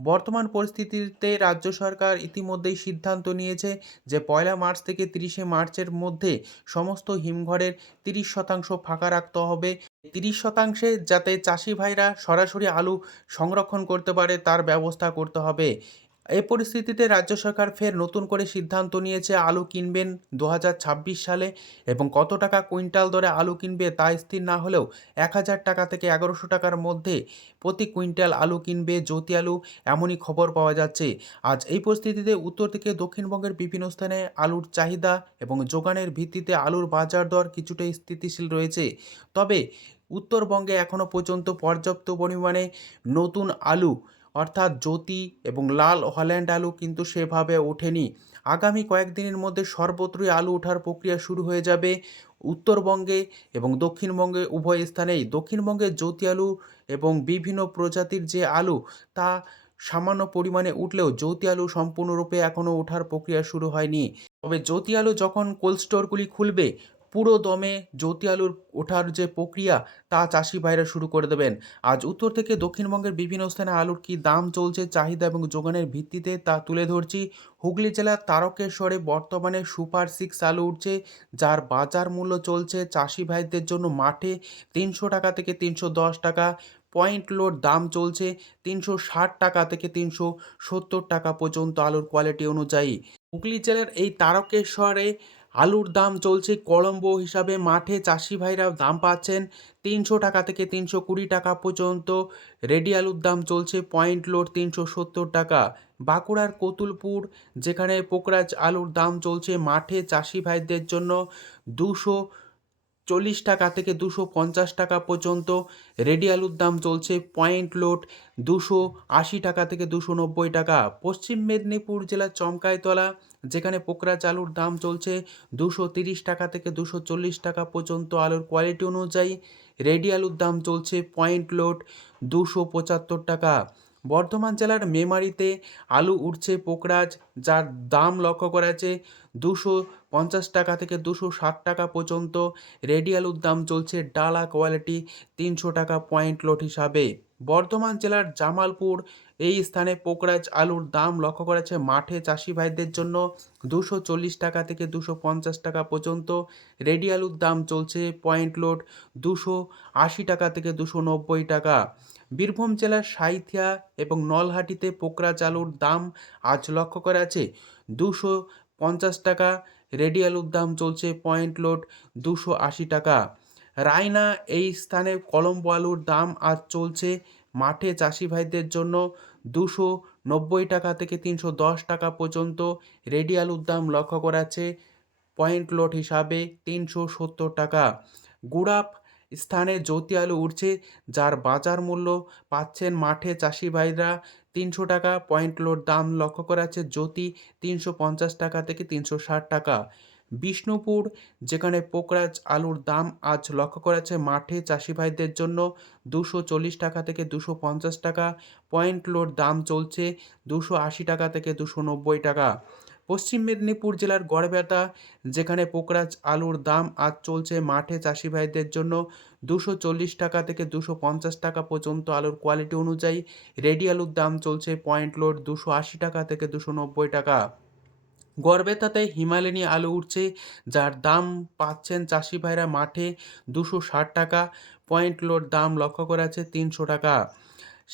বর্তমান পরিস্থিতিতে রাজ্য সরকার ইতিমধ্যেই সিদ্ধান্ত নিয়েছে যে ১লা মার্চ থেকে ৩০শে মার্চের মধ্যে সমস্ত হিমঘরের ৩০% ফাঁকা রাখতে হবে। ৩০% যাতে চাষি ভাইরা সরাসরি আলু সংরক্ষণ করতে পারে তার ব্যবস্থা করতে হবে। এই পরিস্থিতিতে রাজ্য সরকার ফের নতুন করে সিদ্ধান্ত নিয়েছে আলু কিনবেন ২০২৬ সালে এবং কত টাকা কুইন্টাল দরে আলু কিনবে তা স্থির না হলেও ১,০০০ থেকে ১১০০ টাকার মধ্যে প্রতি কুইন্টাল আলু কিনবে জ্যোতি আলু, এমনই খবর পাওয়া যাচ্ছে। আজ এই পরিস্থিতিতে উত্তর থেকে দক্ষিণবঙ্গের বিভিন্ন স্থানে আলুর চাহিদা এবং যোগানের ভিত্তিতে আলুর বাজার দর কিছুটা স্থিতিশীল রয়েছে। তবে উত্তরবঙ্গে এখনও পর্যন্ত পর্যাপ্ত পরিমাণে নতুন আলু অর্থাৎ জ্যোতি এবং লাল হল্যান্ড আলু কিন্তু সেভাবে ওঠেনি। আগামী কয়েকদিনের মধ্যে সর্বত্রই আলু ওঠার প্রক্রিয়া শুরু হয়ে যাবে। উত্তরবঙ্গে এবং দক্ষিণবঙ্গে উভয় স্থানেই। দক্ষিণবঙ্গে জ্যোতি আলু এবং বিভিন্ন প্রজাতির যে আলু তা সামান্য পরিমাণে উঠলেও জ্যোতি আলু সম্পূর্ণরূপে এখনও ওঠার প্রক্রিয়া শুরু হয়নি। তবে জ্যোতি আলু যখন কোল্ড স্টোরগুলি খুলবে পুরো দমে জ্যোতি আলুর ওঠার যে প্রক্রিয়া তা চাষি ভাইরা শুরু করে দেবেন। আজ উত্তর থেকে দক্ষিণবঙ্গের বিভিন্ন স্থানে আলুর কী দাম চলছে, চাহিদা এবং যোগানের ভিত্তিতে তা তুলে ধরছি। হুগলি জেলার তারকেশ্বরে বর্তমানে সুপার 6 আলু উঠছে, যার বাজার মূল্য চলছে চাষি ভাইদের জন্য মাঠে ৩০০ টাকা থেকে ৩১০ টাকা। পয়েন্ট লোড দাম চলছে ৩৬০ টাকা থেকে ৩৭০ টাকা পর্যন্ত আলুর কোয়ালিটি অনুযায়ী। হুগলি জেলার এই তারকেশ্বরে আলুর দাম চলছে কলম্বো হিসাবে, মাঠে চাষি ভাইরা দাম পাচ্ছেন ৩০০ টাকা থেকে ৩২০ টাকা পর্যন্ত। রেডি আলুর দাম চলছে পয়েন্ট লোড ৩৭০ টাকা। বাঁকুড়ার কতুলপুর যেখানে পোকরাজ আলুর দাম চলছে মাঠে চাষি ভাইদের জন্য ২৪০ টাকা থেকে ২৫০ টাকা পর্যন্ত। রেডি আলুর দাম চলছে পয়েন্ট লোড ২৮০ টাকা থেকে ২৯০ টাকা। পশ্চিম মেদিনীপুর জেলার চমকাইতলা যেখানে পোকরাজ আলুর দাম চলছে ২৩০ টাকা থেকে ২৪০ টাকা পর্যন্ত আলুর কোয়ালিটি অনুযায়ী। রেডি আলুর দাম চলছে পয়েন্ট লোড ২৭৫ টাকা। বর্ধমান জেলার মেমারিতে আলু উঠছে পোকরাজ, যার দাম লক্ষ্য করা যাচ্ছে ২৫০ টাকা থেকে ২৬০ টাকা পর্যন্ত। রেডি আলুর দাম চলছে ডালা কোয়ালিটি ৩০০ টাকা পয়েন্ট লোড হিসাবে। বর্ধমান জেলার জামালপুর এই স্থানে পোকরাজ আলুর দাম লক্ষ্য করা যাচ্ছে মাঠে চাষি ভাইদের জন্য ২৪০ টাকা থেকে ২৫০ টাকা পর্যন্ত। রেডি আলুর দাম চলছে পয়েন্ট লোড ২৮০ টাকা থেকে ২৯০ টাকা। বীরভূম জেলার সাঁইথিয়া এবং নলহাটিতে পোকরাজ আলুর দাম আজ লক্ষ্য করা যাচ্ছে ২৫০ টাকা। রেডি আলুর দাম চলছে পয়েন্ট লোড ২৮০ টাকা। রায়না এই স্থানে কলম্বো আলুর দাম আজ চলছে মাঠে চাষি ভাইদের জন্য ২৯০ টাকা থেকে ৩১০ টাকা পর্যন্ত। রেডি আলুর দাম লক্ষ্য করা যাচ্ছে পয়েন্ট লোড হিসাবে ৩৭০ টাকা। গুড়াপ স্থানে জ্যোতি আলু উঠছে, যার বাজার মূল্য পাচ্ছেন মাঠে চাষি ভাইরা ৩০০ টাকা। পয়েন্ট লোড দাম লক্ষ্য করা যাচ্ছে জ্যোতি ৩৫০ টাকা থেকে ৩৬০ টাকা। বিষ্ণুপুর যেখানে পোকরাজ আলুর দাম আজ লক্ষ্য করা যাচ্ছে মাঠে চাষি ভাইদের জন্য ২৪০ টাকা থেকে ২৫০ টাকা। পয়েন্ট লোড দাম চলছে ২৮০ টাকা থেকে ২৯০ টাকা। পশ্চিম মেদিনীপুর জেলার গড়বেতা যেখানে পোকরাজ আলুর দাম আজ চলছে মাঠে চাষি ভাইদের জন্য ২৪০ টাকা থেকে ২৫০ টাকা পর্যন্ত আলুর কোয়ালিটি অনুযায়ী। রেডি আলুর দাম চলছে পয়েন্ট লোড ২৮০ টাকা থেকে ২৯০ টাকা। গড়বেতাতে হিমালয়ানি আলু উঠছে, যার দাম পাচ্ছেন চাষি ভাইরা মাঠে ২৬০ টাকা। পয়েন্ট লোড দাম লক্ষ্য করা যাচ্ছে ৩০০ টাকা।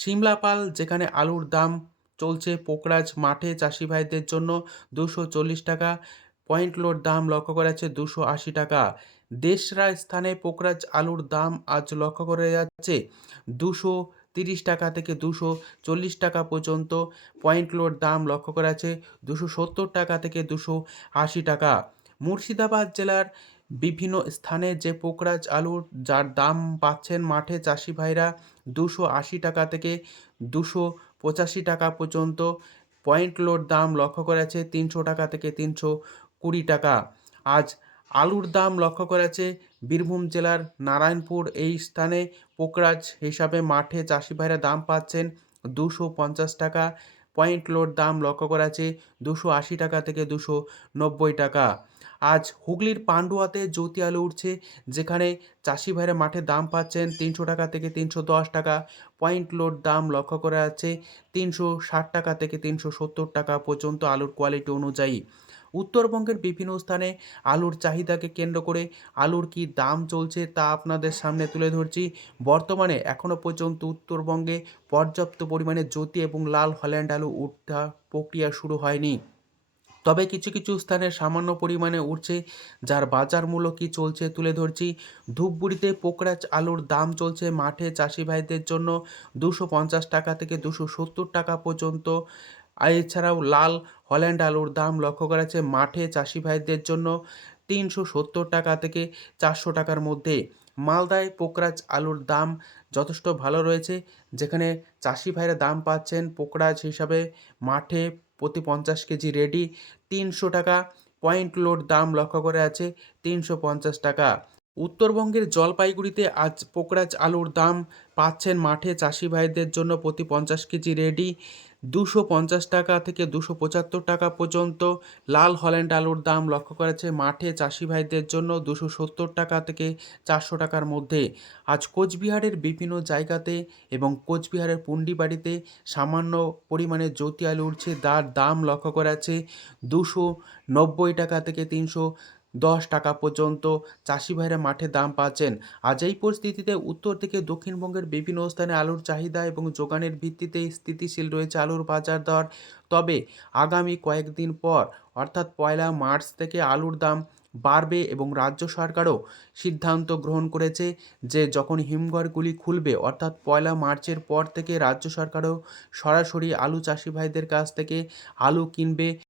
সিমলাপাল যেখানে আলুর দাম চলছে পোকরাজ মাঠে চাষি ভাইদের জন্য ২৪০ টাকা। পয়েন্ট লোড দাম লক্ষ্য করা যাচ্ছে ২৮০ টাকা। দেশরা স্থানে পোকরাজ আলুর দাম আজ লক্ষ্য করা যাচ্ছে ২৩০ টাকা থেকে ২৪০ টাকা পর্যন্ত। পয়েন্ট লোড দাম লক্ষ্য করা যাচ্ছে ২৭০ টাকা থেকে ২৮০ টাকা। মুর্শিদাবাদ জেলার বিভিন্ন স্থানে যে পোকরাজ আলুর যার দাম পাচ্ছেন মাঠে চাষি ভাইরা ২৮০ টাকা থেকে ২৮৫ টাকা পর্যন্ত। পয়েন্ট লোড দাম লক্ষ্য করা যাচ্ছে ৩০০ টাকা থেকে ৩২০ টাকা। আজ আলুর দাম লক্ষ্য করা যাচ্ছে বীরভূম জেলার নারায়ণপুর এই স্থানে পোকরাজ হিসাবে মাঠে চাষি ভাইরা দাম পাচ্ছেন ২৫০ টাকা। পয়েন্ট লোড দাম লক্ষ্য করা যাচ্ছে 280 টাকা থেকে 290 টাকা। আজ হুগলির পান্ডুয়াতে জ্যোতি আলু উঠছে, যেখানে চাষি ভাইরা মাঠে দাম পাচ্ছেন 300 টাকা থেকে 310 টাকা। পয়েন্ট লোড দাম লক্ষ্য করা যাচ্ছে 360 টাকা থেকে 370 টাকা পর্যন্ত আলুর কোয়ালিটি অনুযায়ী। উত্তরবঙ্গের বিভিন্ন স্থানে আলুর চাহিদাকে কেন্দ্র করে আলুর কী দাম চলছে তা আপনাদের সামনে তুলে ধরছি। বর্তমানে এখনও পর্যন্ত উত্তরবঙ্গে পর্যাপ্ত পরিমাণে জ্যোতি এবং লাল হল্যান্ড আলু উঠার প্রক্রিয়া শুরু হয়নি, তবে কিছু কিছু স্থানে সামান্য পরিমাণে উঠছে, যার বাজার মূল্য কী চলছে তুলে ধরছি। ধূপগুড়িতে পোকরাজ আলুর দাম চলছে মাঠে চাষি ভাইদের জন্য 250 টাকা থেকে 270 টাকা পর্যন্ত। আর এছাড়াও লাল হল্যান্ড আলুর দাম লক্ষ্য করা যাচ্ছে মাঠে চাষি ভাইদের জন্য 370 টাকা থেকে 400 টাকার মধ্যে। মালদায় পোকরাজ আলুর দাম যথেষ্ট ভালো রয়েছে, যেখানে চাষি ভাইরা দাম পাচ্ছেন পোকরাজ হিসাবে মাঠে প্রতি 50 কেজি রেডি 300 টাকা। পয়েন্ট লোড দাম লক্ষ্য করা আছে 350 টাকা। উত্তরবঙ্গের জলপাইগুড়িতে আজ পোকরাজ আলুর দাম পাচ্ছেন মাঠে চাষি ভাইদের জন্য প্রতি 50 কেজি রেডি 250 টাকা থেকে 275 টাকা পর্যন্ত। লাল হল্যান্ড আলুর দাম লক্ষ্য করা যাচ্ছে মাঠে চাষি ভাইদের জন্য 270 টাকা থেকে 400 টাকার মধ্যে। আজ কোচবিহারের বিভিন্ন জায়গাতে এবং কোচবিহারের পুন্ডিবাড়িতে সামান্য পরিমাণে জ্যোতি আলু উঠছে, তার দাম লক্ষ্য করা যাচ্ছে 290 টাকা থেকে 310 টাকা পর্যন্ত চাষি ভাইরা মাঠে দাম পাচ্ছেন। আজ এই পরিস্থিতিতে উত্তর থেকে দক্ষিণবঙ্গের বিভিন্ন স্থানে আলুর চাহিদা এবং যোগানের ভিত্তিতে স্থিতিশীল রয়েছে আলুর বাজার দর। তবে আগামী কয়েকদিন পর অর্থাৎ 1 মার্চ থেকে আলুর দাম বাড়বে এবং রাজ্য সরকারও সিদ্ধান্ত গ্রহণ করেছে যে যখন হিমঘরগুলি খুলবে অর্থাৎ 1 মার্চের পর থেকে রাজ্য সরকারও সরাসরি আলু চাষি ভাইদের কাছ থেকে আলু কিনবে